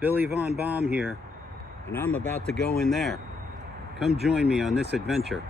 Billy Von Baum here, and I'm about to go in there. Come join me on this adventure.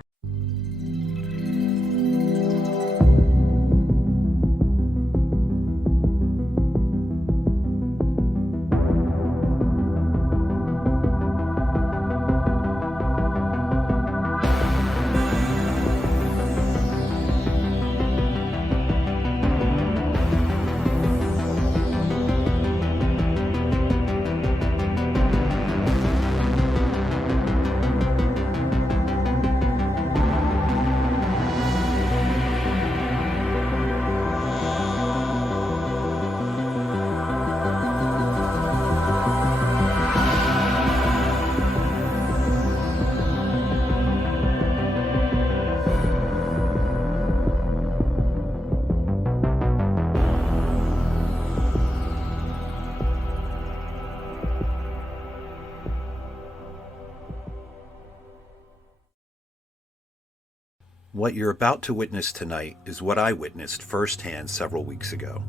What you're about to witness tonight is what I witnessed firsthand several weeks ago.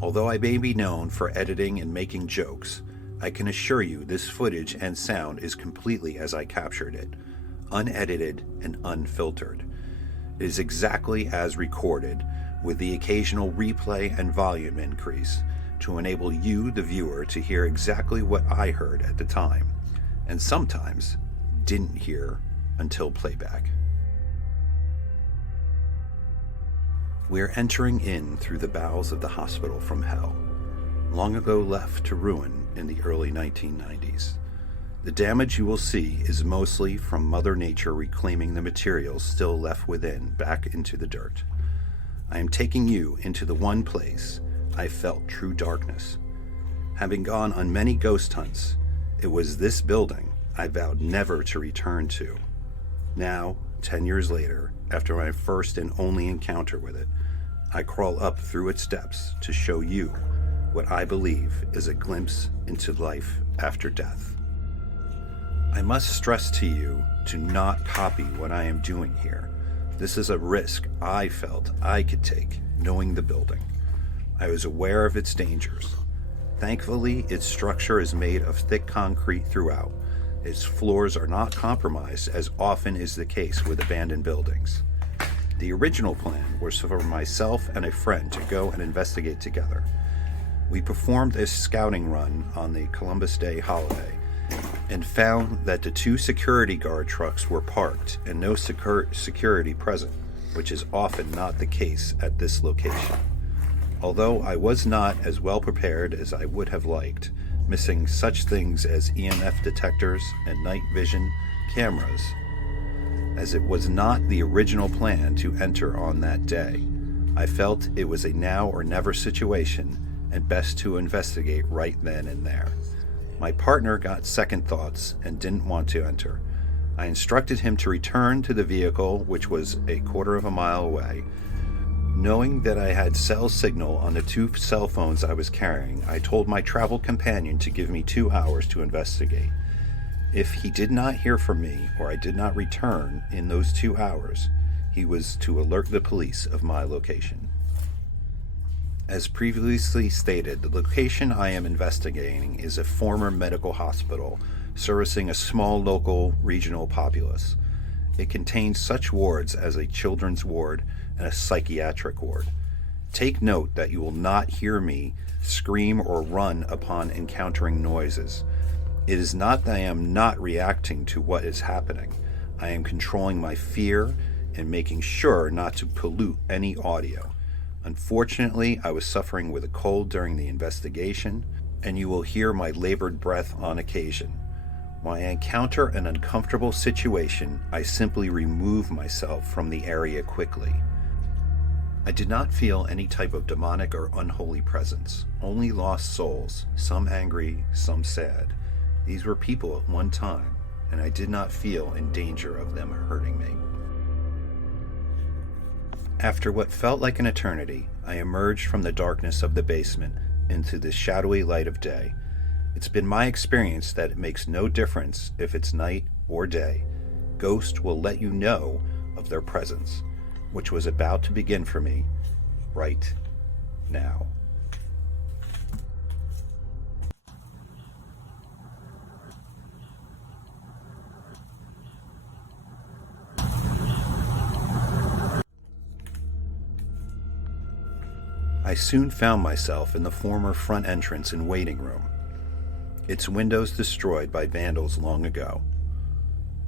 Although I may be known for editing and making jokes, I can assure you this footage and sound is completely as I captured it, unedited and unfiltered. It is exactly as recorded, with the occasional replay and volume increase to enable you, the viewer, to hear exactly what I heard at the time, and sometimes didn't hear until playback. We're entering in through the bowels of the hospital from hell, long ago left to ruin in the early 1990s. The damage you will see is mostly from Mother Nature reclaiming the materials still left within back into the dirt. I am taking you into the one place I felt true darkness. Having gone on many ghost hunts, it was this building I vowed never to return to. Now, 10 years later, after my first and only encounter with it, I crawl up through its depths to show you what I believe is a glimpse into life after death. I must stress to you to not copy what I am doing here. This is a risk I felt I could take, knowing the building. I was aware of its dangers. Thankfully, its structure is made of thick concrete throughout. Its floors are not compromised, as often is the case with abandoned buildings. The original plan was for myself and a friend to go and investigate together. We performed a scouting run on the Columbus Day holiday and found that the 2 security guard trucks were parked and no security present, which is often not the case at this location. Although I was not as well prepared as I would have liked, missing such things as EMF detectors and night vision cameras, as it was not the original plan to enter on that day. I felt it was a now or never situation and best to investigate right then and there. My partner got second thoughts and didn't want to enter. I instructed him to return to the vehicle, which was a quarter of a mile away. Knowing that I had cell signal on the 2 cell phones I was carrying, I told my travel companion to give me 2 hours to investigate. If he did not hear from me or I did not return in those 2 hours, he was to alert the police of my location. As previously stated, the location I am investigating is a former medical hospital servicing a small local regional populace. It contains such wards as a children's ward and a psychiatric ward. Take note that you will not hear me scream or run upon encountering noises. It is not that I am not reacting to what is happening. I am controlling my fear and making sure not to pollute any audio. Unfortunately, I was suffering with a cold during the investigation, and you will hear my labored breath on occasion. When I encounter an uncomfortable situation, I simply remove myself from the area quickly. I did not feel any type of demonic or unholy presence, only lost souls, some angry, some sad. These were people at one time, and I did not feel in danger of them hurting me. After what felt like an eternity, I emerged from the darkness of the basement into the shadowy light of day. It's been my experience that it makes no difference if it's night or day. Ghosts will let you know of their presence, which was about to begin for me right now. I soon found myself in the former front entrance and waiting room, its windows destroyed by vandals long ago.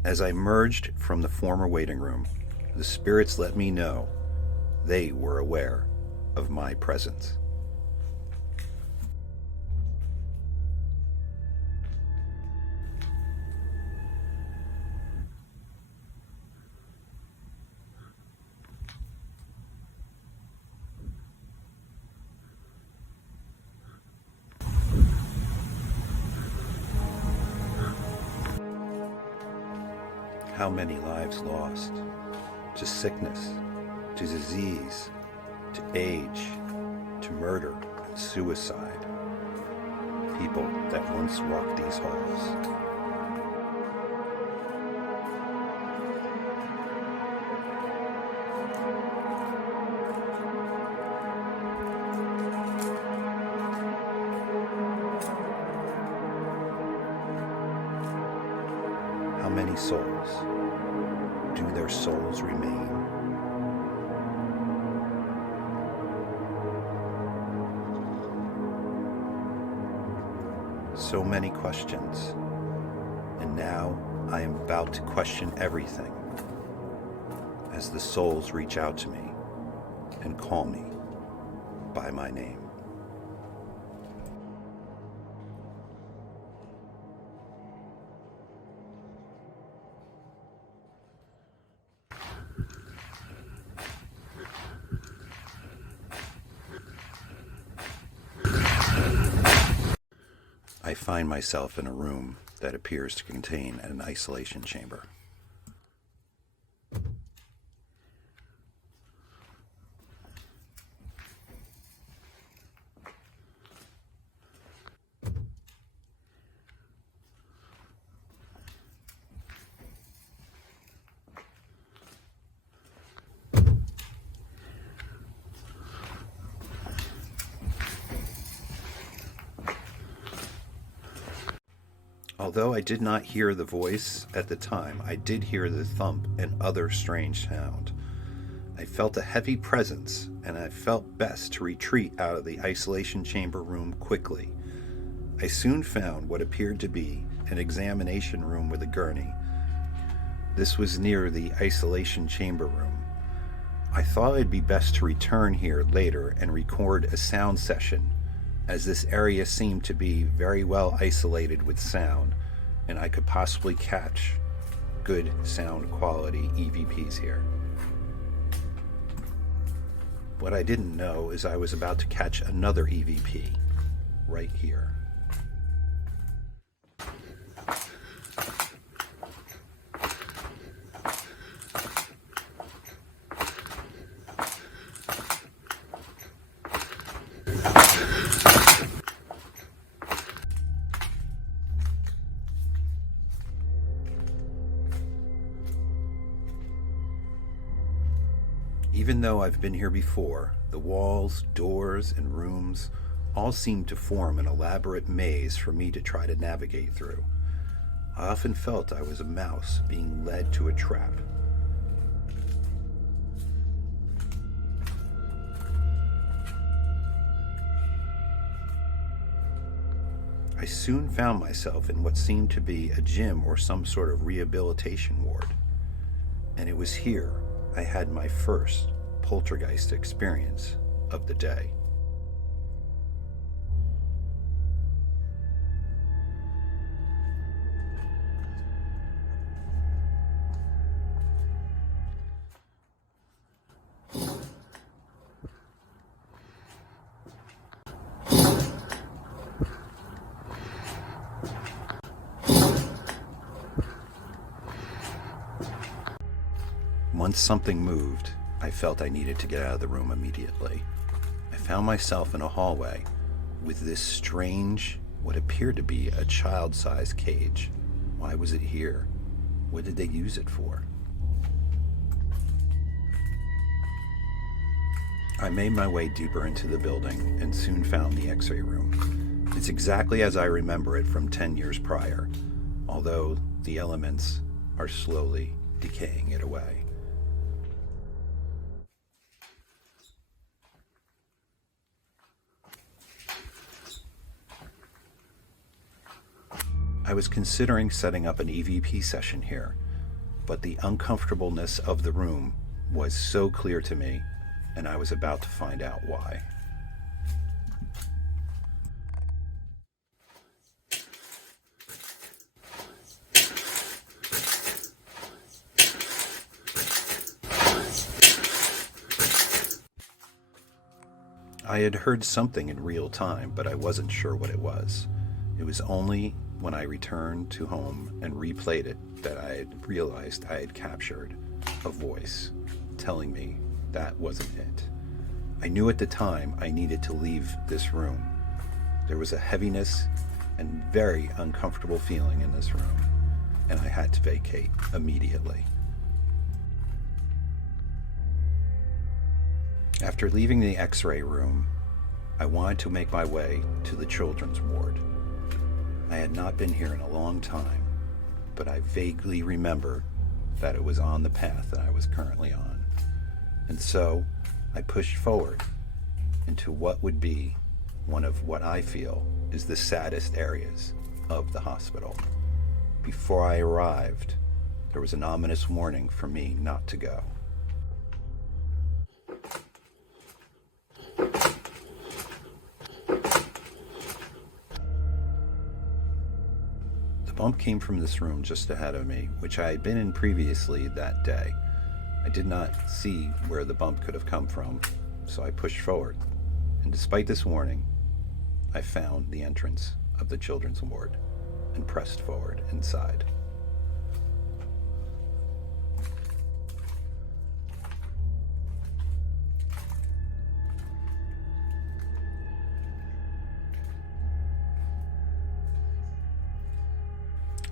As I emerged from the former waiting room, the spirits let me know they were aware of my presence. How many lives lost to sickness, to disease, to age, to murder and suicide. People that once walked these halls. How many souls? Do their souls remain? So many questions, and now I am about to question everything as the souls reach out to me and call me by my name. I find myself in a room that appears to contain an isolation chamber. Although I did not hear the voice at the time, I did hear the thump and other strange sound. I felt a heavy presence, and I felt best to retreat out of the isolation chamber room quickly. I soon found what appeared to be an examination room with a gurney. This was near the isolation chamber room. I thought it'd be best to return here later and record a sound session, as this area seemed to be very well isolated with sound, and I could possibly catch good sound quality EVPs here. What I didn't know is I was about to catch another EVP right here. Even though I've been here before, the walls, doors, and rooms all seem to form an elaborate maze for me to try to navigate through. I often felt I was a mouse being led to a trap. I soon found myself in what seemed to be a gym or some sort of rehabilitation ward, and it was here I had my first poltergeist experience of the day. Once something moved, I felt I needed to get out of the room immediately. I found myself in a hallway with this strange, what appeared to be a child-sized cage. Why was it here? What did they use it for? I made my way deeper into the building and soon found the X-ray room. It's exactly as I remember it from 10 years prior, although the elements are slowly decaying it away. I was considering setting up an EVP session here, but the uncomfortableness of the room was so clear to me, and I was about to find out why. I had heard something in real time, but I wasn't sure what it was. It was only when I returned to home and replayed it that I had realized I had captured a voice telling me that wasn't it. I knew at the time I needed to leave this room. There was a heaviness and very uncomfortable feeling in this room, and I had to vacate immediately. After leaving the X-ray room, I wanted to make my way to the children's ward. I had not been here in a long time, but I vaguely remember that it was on the path that I was currently on. And so I pushed forward into what would be one of what I feel is the saddest areas of the hospital. Before I arrived, there was an ominous warning for me not to go. The bump came from this room just ahead of me, which I had been in previously that day. I did not see where the bump could have come from, so I pushed forward. And despite this warning, I found the entrance of the children's ward and pressed forward inside.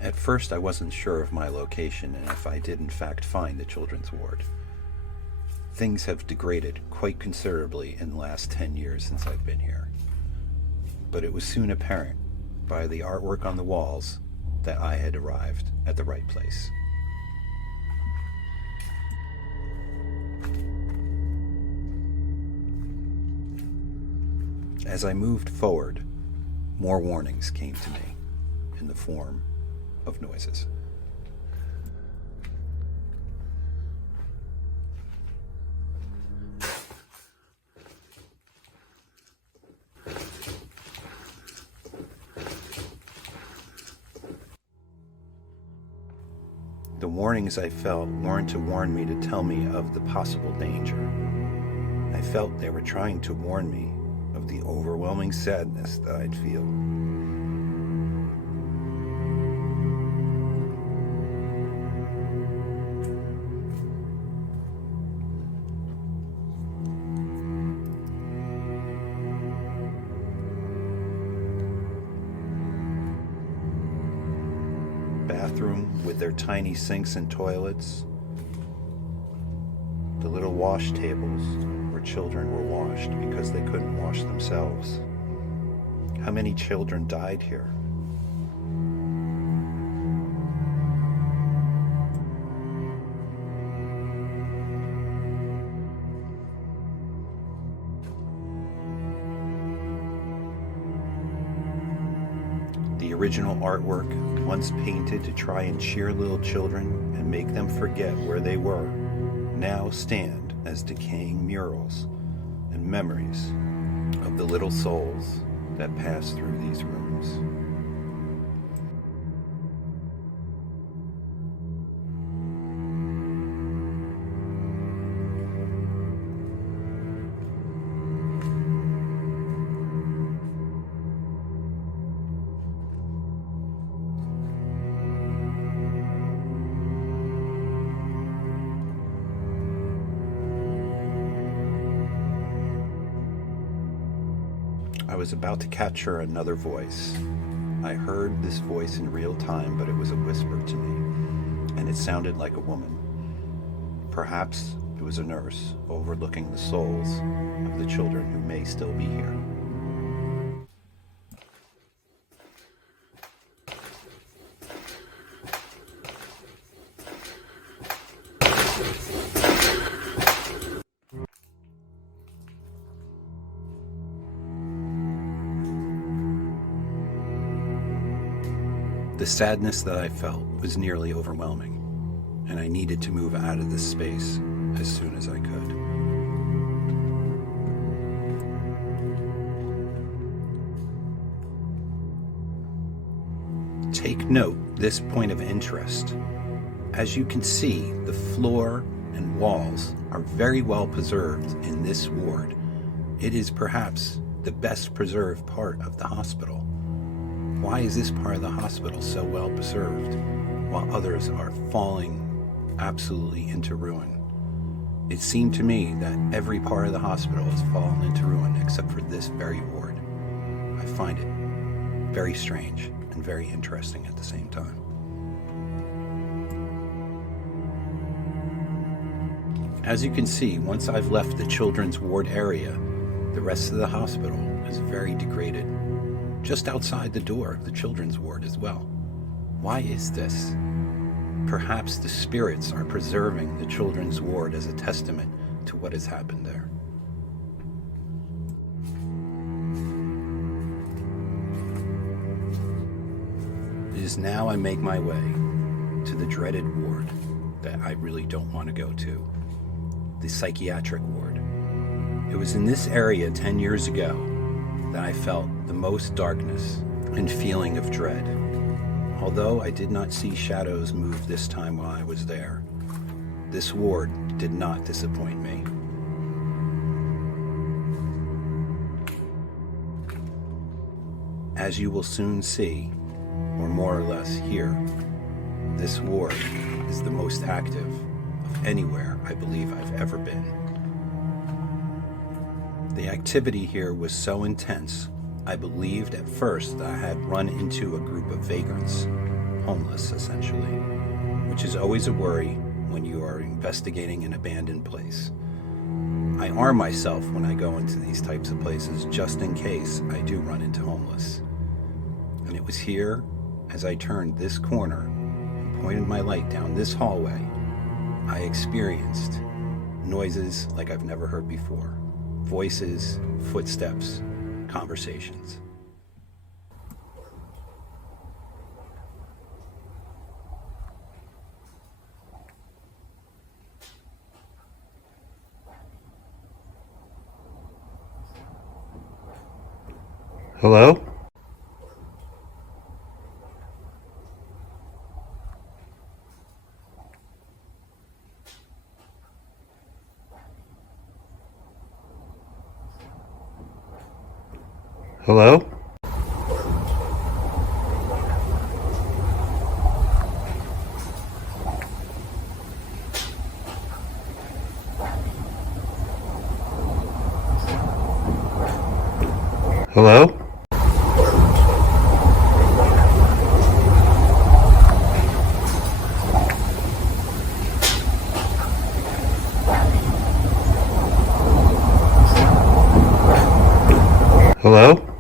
At first, I wasn't sure of my location and if I did in fact find the children's ward. Things have degraded quite considerably in the last 10 years since I've been here. But it was soon apparent by the artwork on the walls that I had arrived at the right place. As I moved forward, more warnings came to me in the form of noises. The warnings I felt weren't to warn me to tell me of the possible danger. I felt they were trying to warn me of the overwhelming sadness that I'd feel. Bathroom with their tiny sinks and toilets, the little wash tables where children were washed because they couldn't wash themselves. How many children died here? The original artwork, once painted to try and cheer little children and make them forget where they were, now stand as decaying murals and memories of the little souls that pass through these rooms. I was about to capture another voice. I heard this voice in real time, but it was a whisper to me, and it sounded like a woman. Perhaps it was a nurse overlooking the souls of the children who may still be here. The sadness that I felt was nearly overwhelming, and I needed to move out of this space as soon as I could. Take note this point of interest. As you can see, the floor and walls are very well preserved in this ward. It is perhaps the best preserved part of the hospital. Why is this part of the hospital so well preserved while others are falling absolutely into ruin? It seemed to me that every part of the hospital has fallen into ruin except for this very ward. I find it very strange and very interesting at the same time. As you can see, once I've left the children's ward area, the rest of the hospital is very degraded. Just outside the door of the children's ward as well. Why is this? Perhaps the spirits are preserving the children's ward as a testament to what has happened there. It is now I make my way to the dreaded ward that I really don't want to go to, the psychiatric ward. It was in this area 10 years ago that I felt the most darkness and feeling of dread. Although I did not see shadows move this time while I was there, this ward did not disappoint me. As you will soon see, or more or less hear, this ward is the most active of anywhere I believe I've ever been. The activity here was so intense, I believed at first that I had run into a group of vagrants, homeless essentially, which is always a worry when you are investigating an abandoned place. I arm myself when I go into these types of places just in case I do run into homeless. And it was here, as I turned this corner and pointed my light down this hallway, I experienced noises like I've never heard before. Voices, footsteps, conversations. Hello? Hello? Hello? Hello?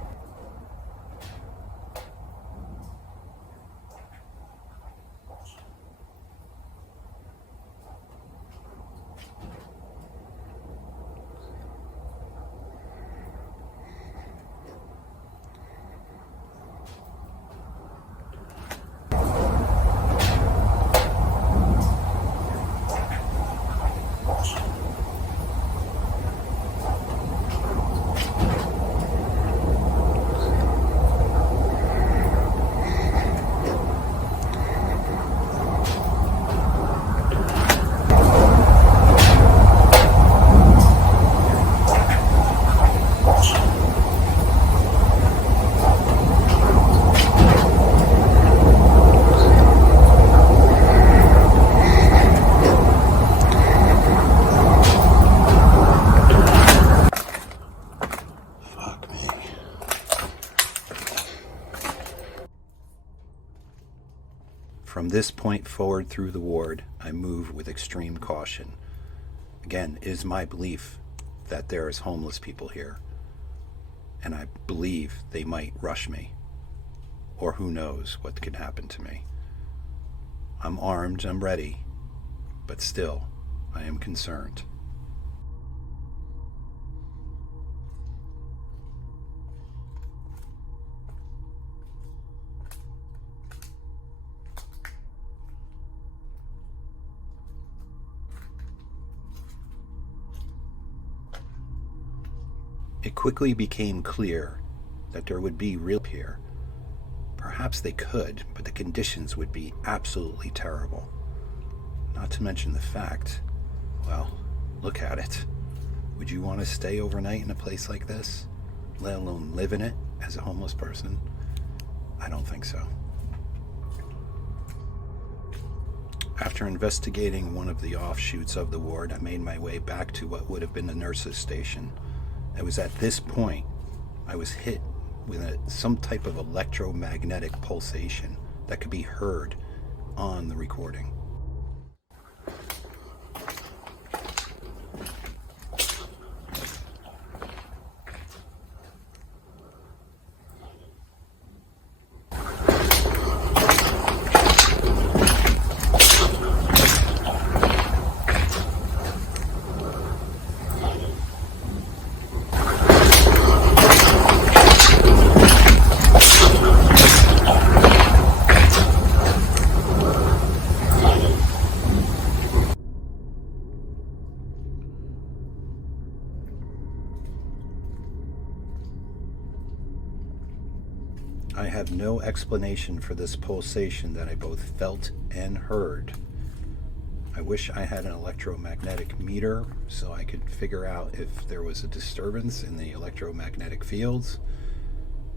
From this point forward through the ward, I move with extreme caution. Again, it is my belief that there is homeless people here, and I believe they might rush me, or who knows what could happen to me. I'm armed, I'm ready, but still, I am concerned. It quickly became clear that there would be real here. Perhaps they could, but the conditions would be absolutely terrible. Not to mention the fact, well, look at it. Would you want to stay overnight in a place like this, let alone live in it as a homeless person? I don't think so. After investigating one of the offshoots of the ward, I made my way back to what would have been the nurse's station. It was at this point I was hit with some type of electromagnetic pulsation that could be heard on the recording. I have no explanation for this pulsation that I both felt and heard. I wish I had an electromagnetic meter so I could figure out if there was a disturbance in the electromagnetic fields.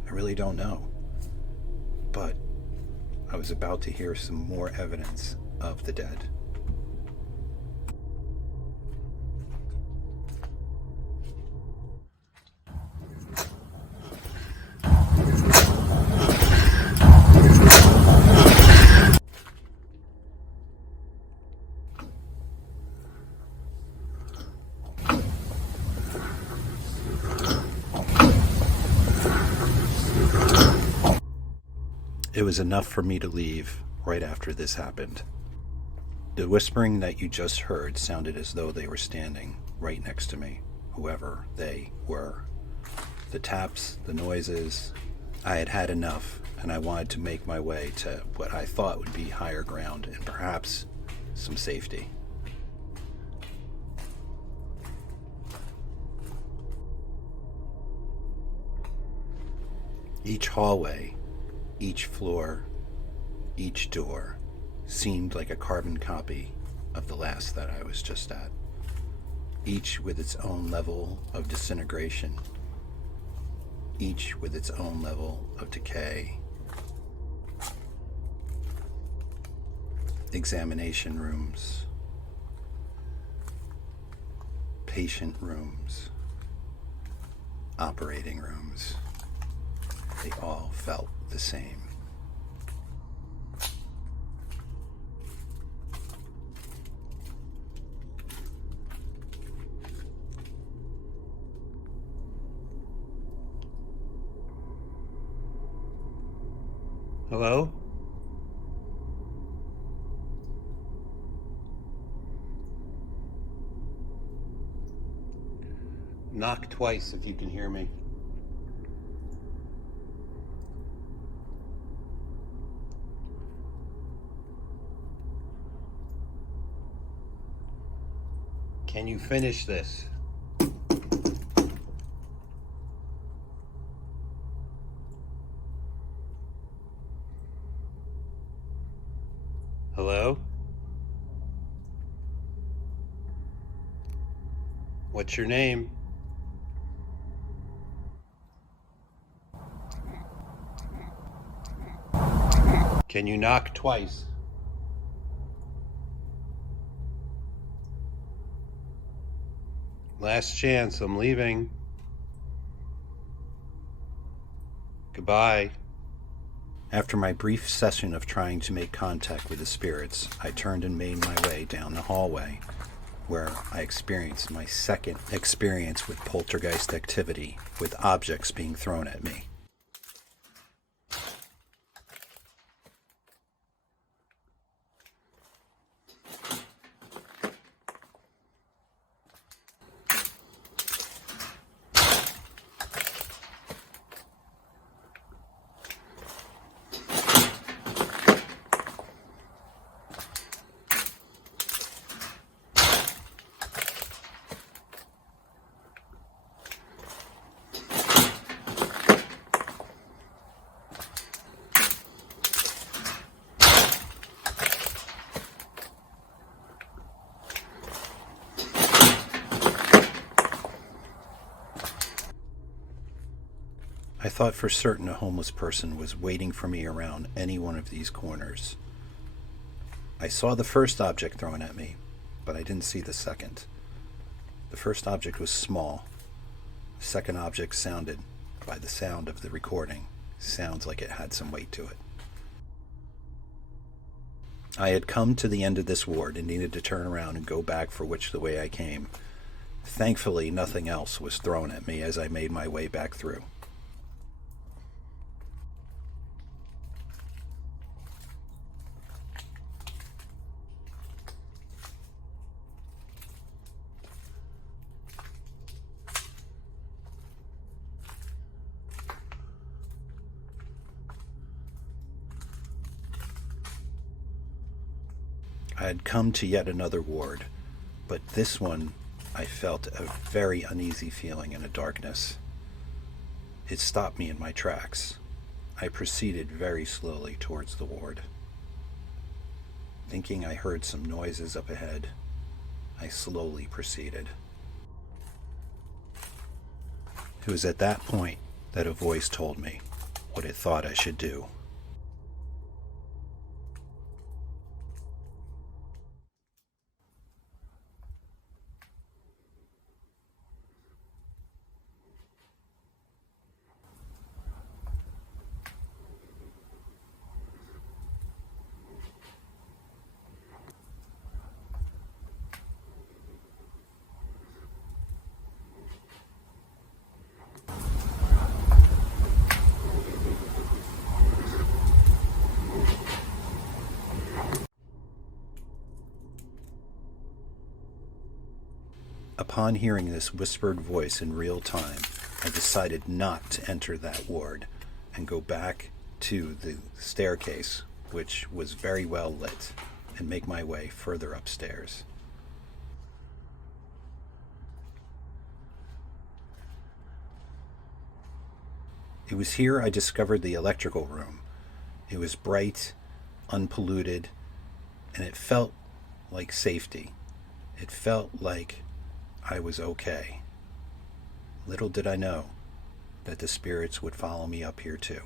I really don't know. But I was about to hear some more evidence of the dead. It was enough for me to leave right after this happened. The whispering that you just heard sounded as though they were standing right next to me, whoever they were. The taps, the noises, I had had enough, and I wanted to make my way to what I thought would be higher ground and perhaps some safety. Each hallway, each floor, each door seemed like a carbon copy of the last that I was just at, each with its own level of disintegration, each with its own level of decay. Examination rooms, patient rooms, operating rooms. They all felt the same. Hello? Knock twice if you can hear me. Can you finish this? Hello? What's your name? Can you knock twice? Last chance, I'm leaving. Goodbye. After my brief session of trying to make contact with the spirits, I turned and made my way down the hallway, where I experienced my second experience with poltergeist activity, with objects being thrown at me. thought for certain a homeless person was waiting for me around any one of these corners. I saw the first object thrown at me, but I didn't see the second. The first object was small. The second object sounded, by the sound of the recording, sounds like it had some weight to it. I had come to the end of this ward and needed to turn around and go back for which the way I came. Thankfully, nothing else was thrown at me as I made my way back through. I had come to yet another ward, but this one I felt a very uneasy feeling in a darkness. It stopped me in my tracks. I proceeded very slowly towards the ward. Thinking I heard some noises up ahead, I slowly proceeded. It was at that point that a voice told me what it thought I should do. Upon hearing this whispered voice in real time, I decided not to enter that ward and go back to the staircase, which was very well lit, and make my way further upstairs. It was here I discovered the electrical room. It was bright, unpolluted, and it felt like safety. It felt like I was okay. Little did I know that the spirits would follow me up here too.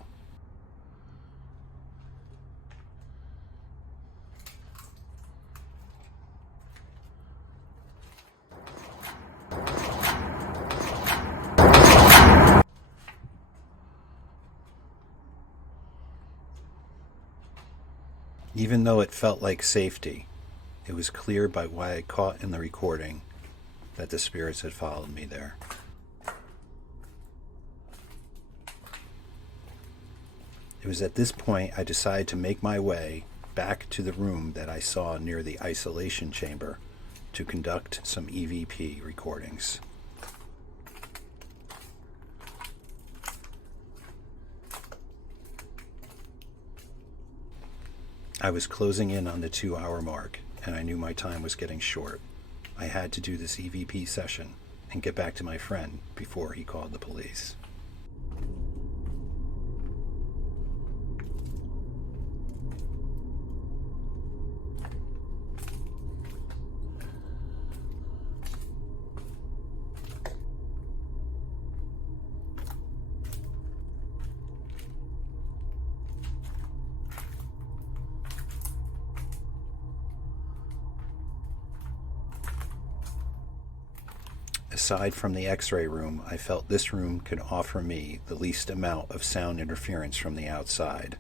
Even though it felt like safety, it was clear by what I caught in the recording that the spirits had followed me there. It was at this point I decided to make my way back to the room that I saw near the isolation chamber to conduct some EVP recordings. I was closing in on the 2-hour mark, and I knew my time was getting short. I had to do this EVP session and get back to my friend before he called the police. Aside from the X-ray room, I felt this room could offer me the least amount of sound interference from the outside,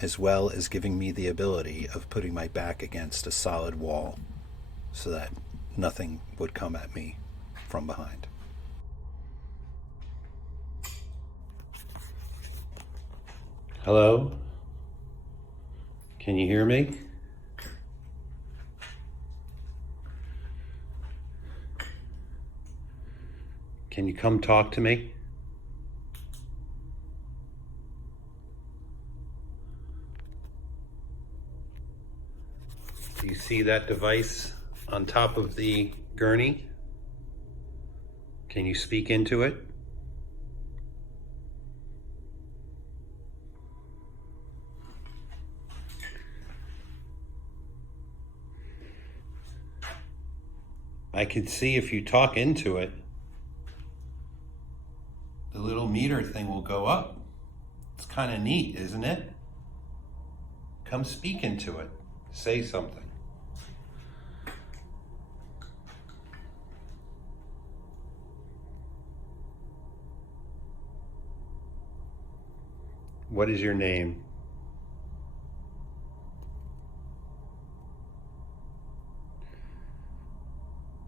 as well as giving me the ability of putting my back against a solid wall so that nothing would come at me from behind. Hello? Can you hear me? Can you come talk to me? Do you see that device on top of the gurney? Can you speak into it? I can see if you talk into it, everything will go up. It's kind of neat, isn't it? Come speak into it. Say something. What is your name?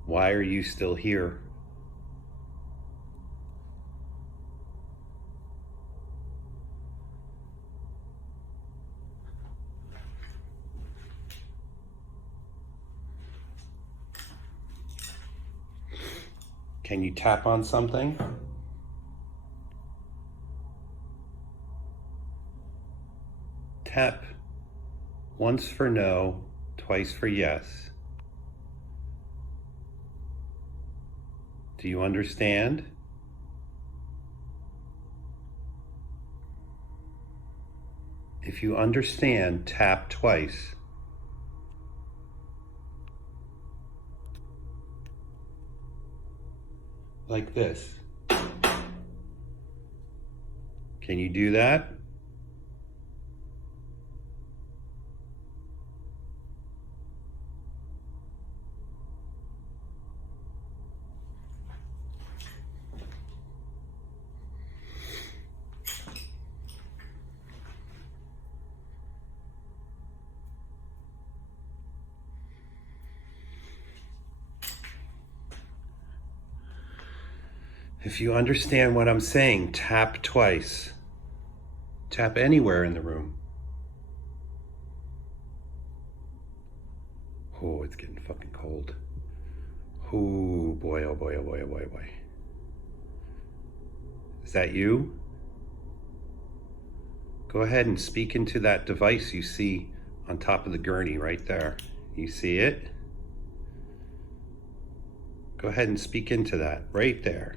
Why are you still here? Can you tap on something? Tap once for no, twice for yes. Do you understand? If you understand, tap twice. Like this. Can you do that? If you understand what I'm saying, tap twice. Tap anywhere in the room. Oh, it's getting fucking cold. Oh boy, oh boy, oh boy, oh boy, oh boy. Is that you? Go ahead and speak into that device you see on top of the gurney right there. You see it? Go ahead and speak into that right there.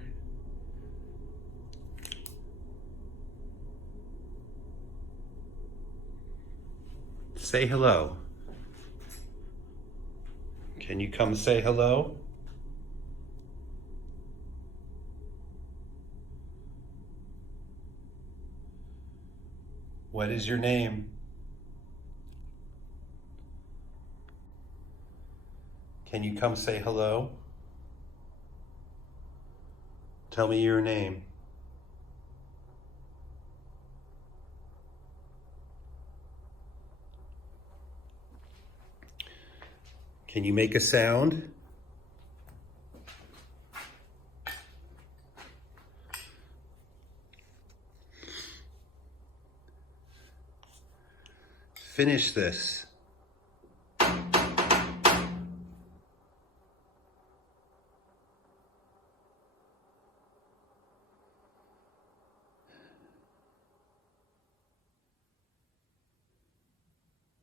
Say hello. Can you come say hello? What is your name? Can you come say hello? Tell me your name. Can you make a sound? Finish this.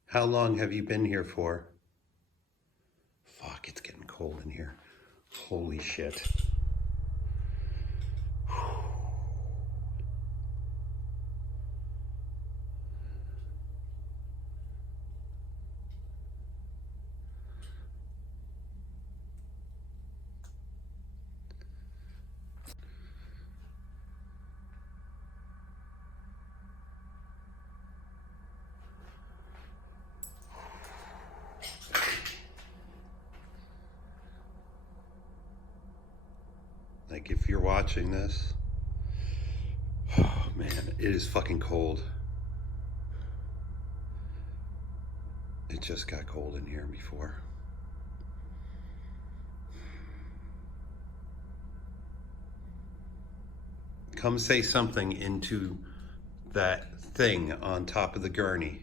How long have you been here for? Fuck, it's getting cold in here. Holy shit. Like, if you're watching this, oh man, it is fucking cold. It just got cold in here before. Come say something into that thing on top of the gurney.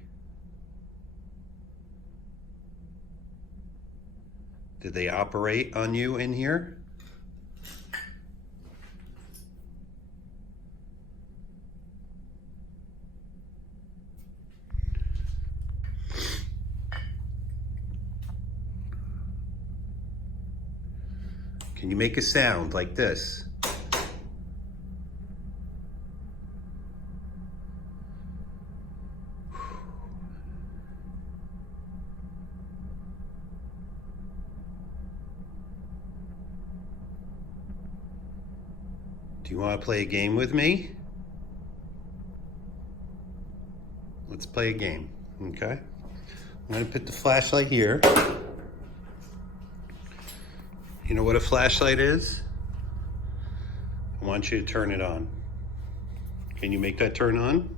Did they operate on you in here? Can you make a sound like this? Do you want to play a game with me? let's play a game, okay? I'm gonna put the flashlight here. You know what a flashlight is? I want you to turn it on. Can you make that turn on?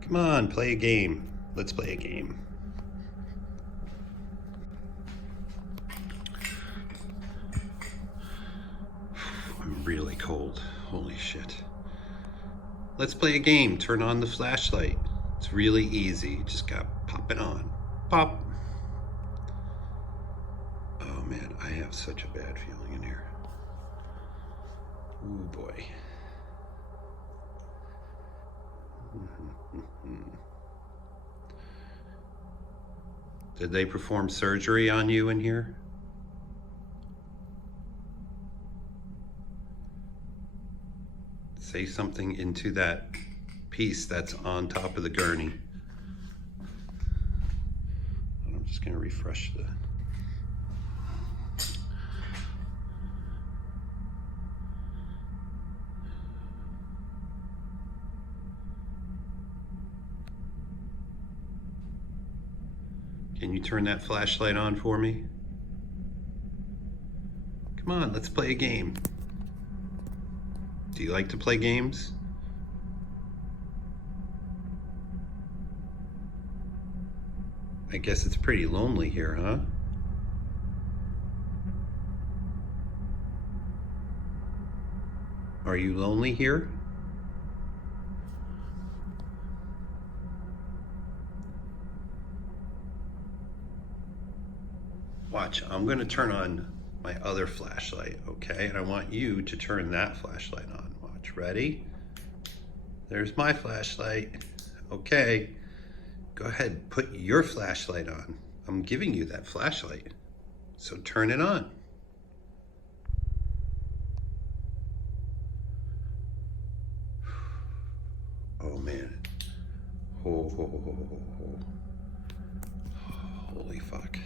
Come on, play a game. Let's play a game. I'm really cold. Holy shit. Let's play a game. Turn on the flashlight. It's really easy. Just gotta pop it on. Pop. Oh man, I have such a bad feeling in here. Ooh boy. Did they perform surgery on you in here? Say something into that piece that's on top of the gurney. I'm just gonna refresh the... Can you turn that flashlight on for me? Come on, let's play a game. Do you like to play games? I guess it's pretty lonely here, huh? Are you lonely here? Watch, I'm going to turn on my other flashlight, okay? And I want you to turn that flashlight on. Watch, ready? There's my flashlight. Okay, go ahead, put your flashlight on. I'm giving you that flashlight, so turn it on. Oh man. Oh. Holy fuck.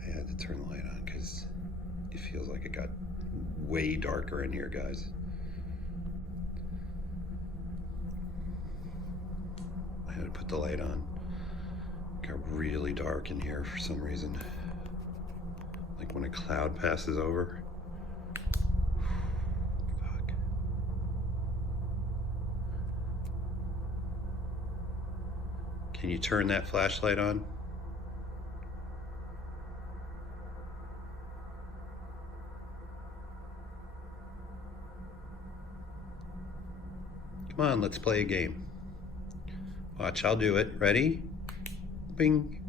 I had to turn the light on because it feels like it got way darker in here, guys. I had to put the light on. It got really dark in here for some reason. Like when a cloud passes over. Fuck. Can you turn that flashlight on? Come on, let's play a game. Watch, I'll do it. Ready? Bing.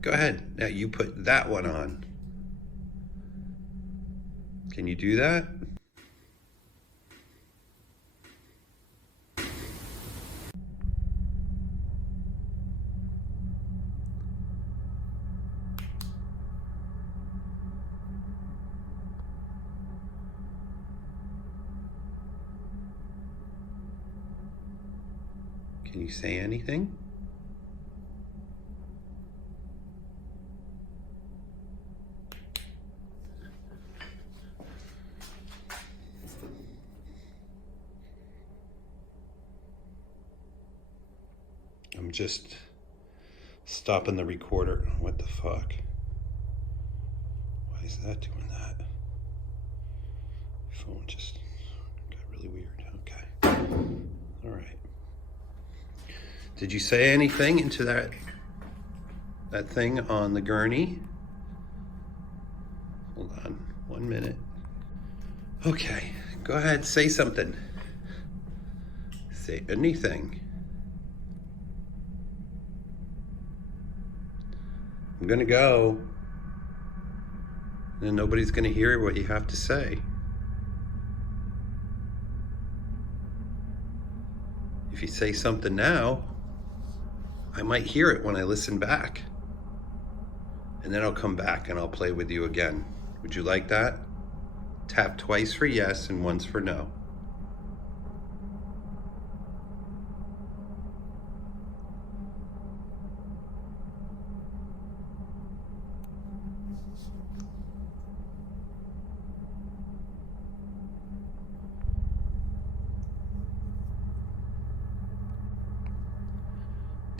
Go ahead. Now you put that one on. Can you do that? Can you say anything? I'm just stopping the recorder. What the fuck? Why is that doing that? My phone just got really weird. Okay. All right. Did you say anything into that thing on the gurney? Hold on, 1 minute. Okay, go ahead, say something. Say anything. I'm gonna go, and nobody's gonna hear what you have to say. If you say something now, I might hear it when I listen back. And then I'll come back and I'll play with you again. Would you like that? Tap twice for yes and once for no.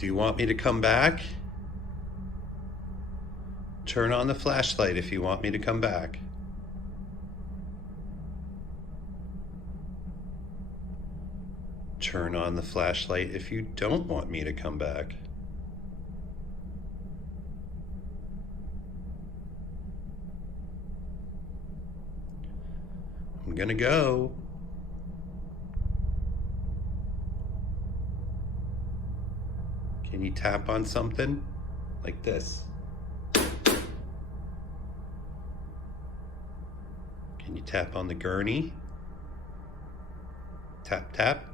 Do you want me to come back? Turn on the flashlight if you want me to come back. Turn on the flashlight if you don't want me to come back. I'm gonna go. Can you tap on something like this? Can you tap on the gurney? Tap, tap.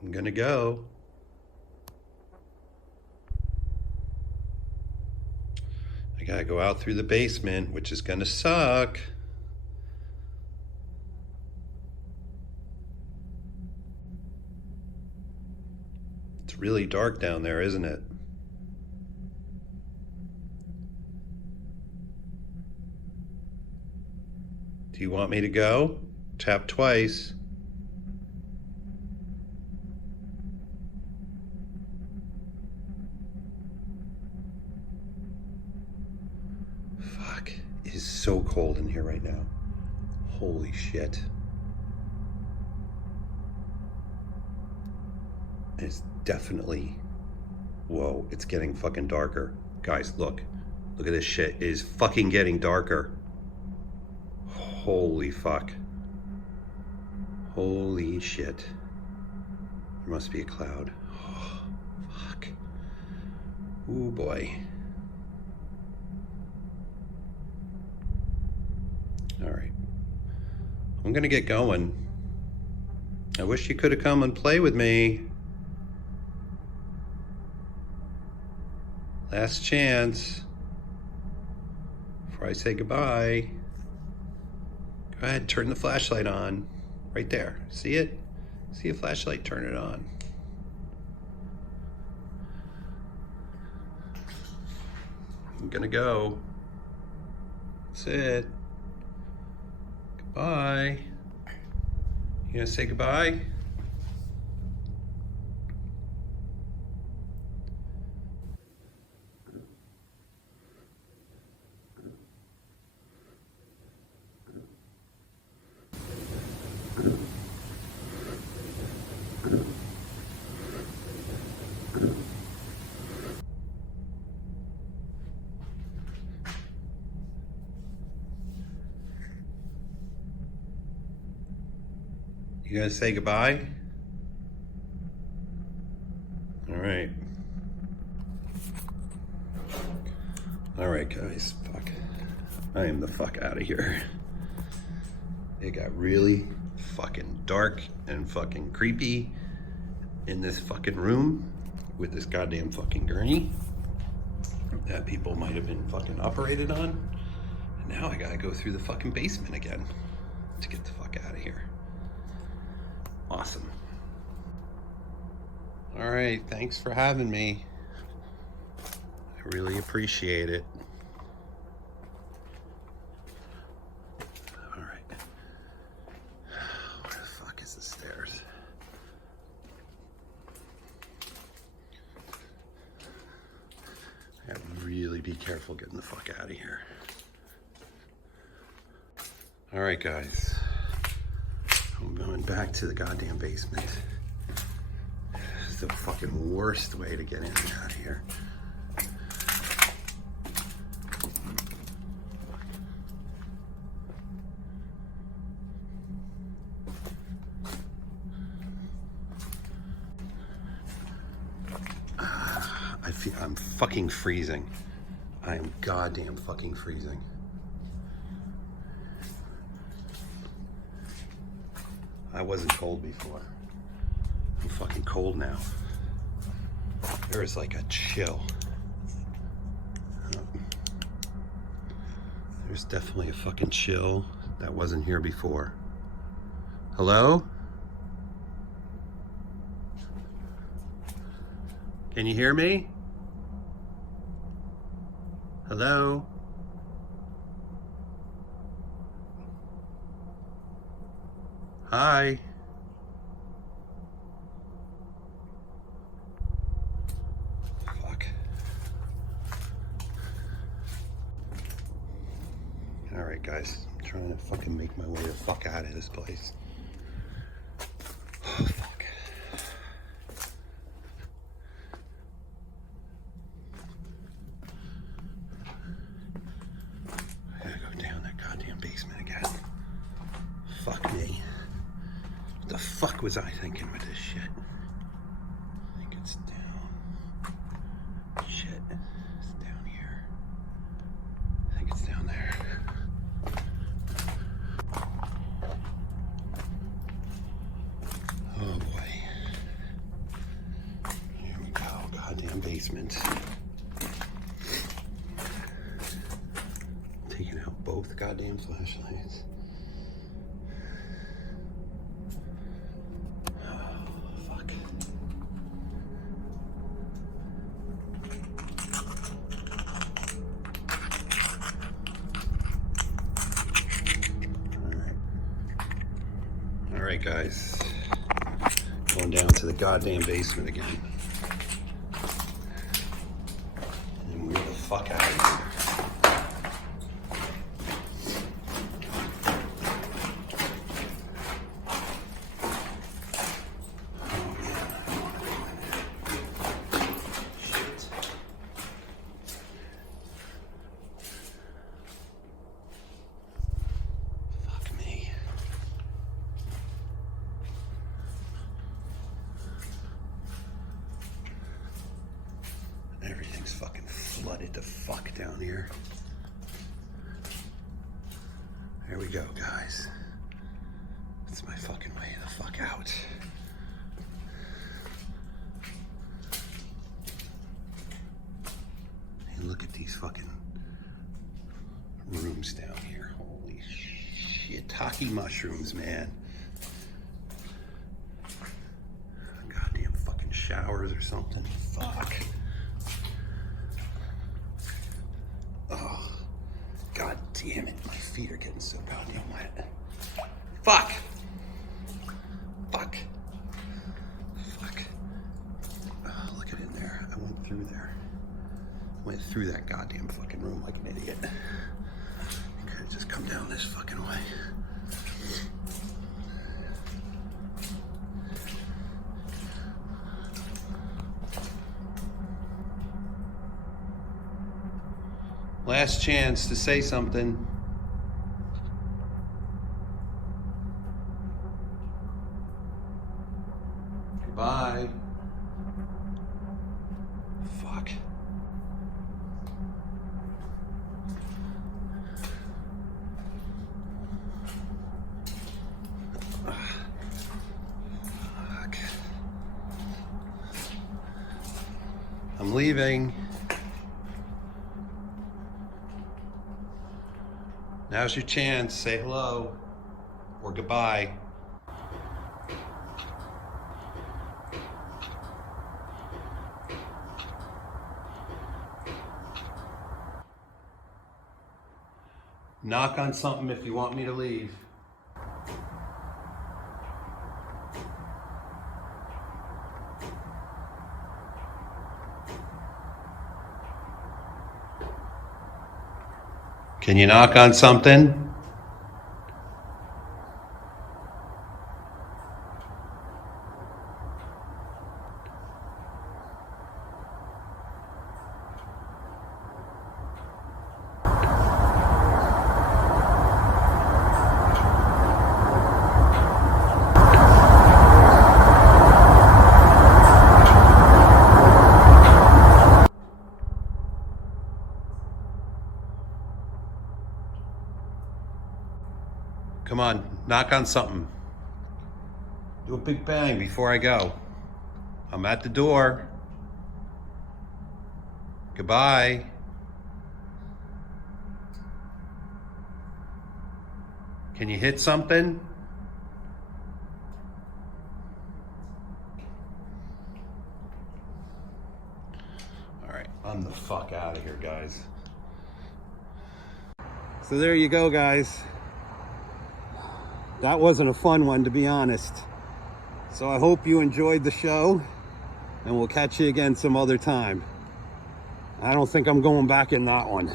I'm gonna go. I gotta go out through the basement, which is gonna suck. It's really dark down there, isn't it? Do you want me to go? Tap twice. Fuck, it is so cold in here right now. Holy shit. It's definitely, whoa, it's getting fucking darker. Guys, look. Look at this shit. It is fucking getting darker. Holy fuck. Holy shit. There must be a cloud. Oh, fuck. Ooh, boy. All right. I'm gonna get going. I wish you could have come and play with me. Last chance. Before I say goodbye. Go ahead, turn the flashlight on. Right there. See it? See a flashlight? Turn it on. I'm gonna go. That's it. Goodbye. You gonna say goodbye? You gonna say goodbye? All right. All right, guys. Fuck. I am the fuck out of here. It got really fucking dark and fucking creepy in this fucking room with this goddamn fucking gurney that people might have been fucking operated on. And now I gotta go through the fucking basement again to get the fuck out of here. Awesome. All right, thanks for having me. I really appreciate it. All right. Where the fuck is the stairs? I gotta really be careful getting the fuck out of here. All right, guys. I'm going back to the goddamn basement. This is the fucking worst way to get in and out of here. I'm fucking freezing. I am goddamn fucking freezing. I wasn't cold before. I'm fucking cold now. There is like a chill. There's definitely a fucking chill that wasn't here before. Hello? Can you hear me? Hello? Hi. Fuck. Alright guys, I'm trying to fucking make my way the fuck out of this place. Oh fuck. I gotta go down that goddamn basement again. Fuck me. What the fuck was I thinking with this shit? I think it's down. Shit. It's down here. I think it's down there. Oh boy. Here we go. Goddamn basement. Taking out both goddamn flashlights. Alright guys, going down to the goddamn basement again. And we're the fuck out of here. Oh man, I don't want to go in there. Shit. Fuck me. Everything's fucking flooded the fuck down here. There we go, guys. That's my fucking way the fuck out. And look at these fucking rooms down here. Holy shiitake mushrooms, man. Goddamn fucking showers or something. Fuck. Oh, god damn it. My feet are getting so goddamn wet. Fuck. Fuck. Fuck. Oh, look at it in there. I went through there. Went through that goddamn fucking room like an idiot. I could have just come down this fucking way. Last chance to say something. Goodbye. Fuck. Fuck. I'm leaving. Now's your chance. Say hello or goodbye. Knock on something if you want me to leave. Can you knock on something? Come on, knock on something. Do a big bang before I go. I'm at the door. Goodbye. Can you hit something? All right, I'm the fuck out of here, guys. So there you go, guys. that wasn't a fun one, to be honest. So I hope you enjoyed the show, and we'll catch you again some other time. I don't think I'm going back in that one.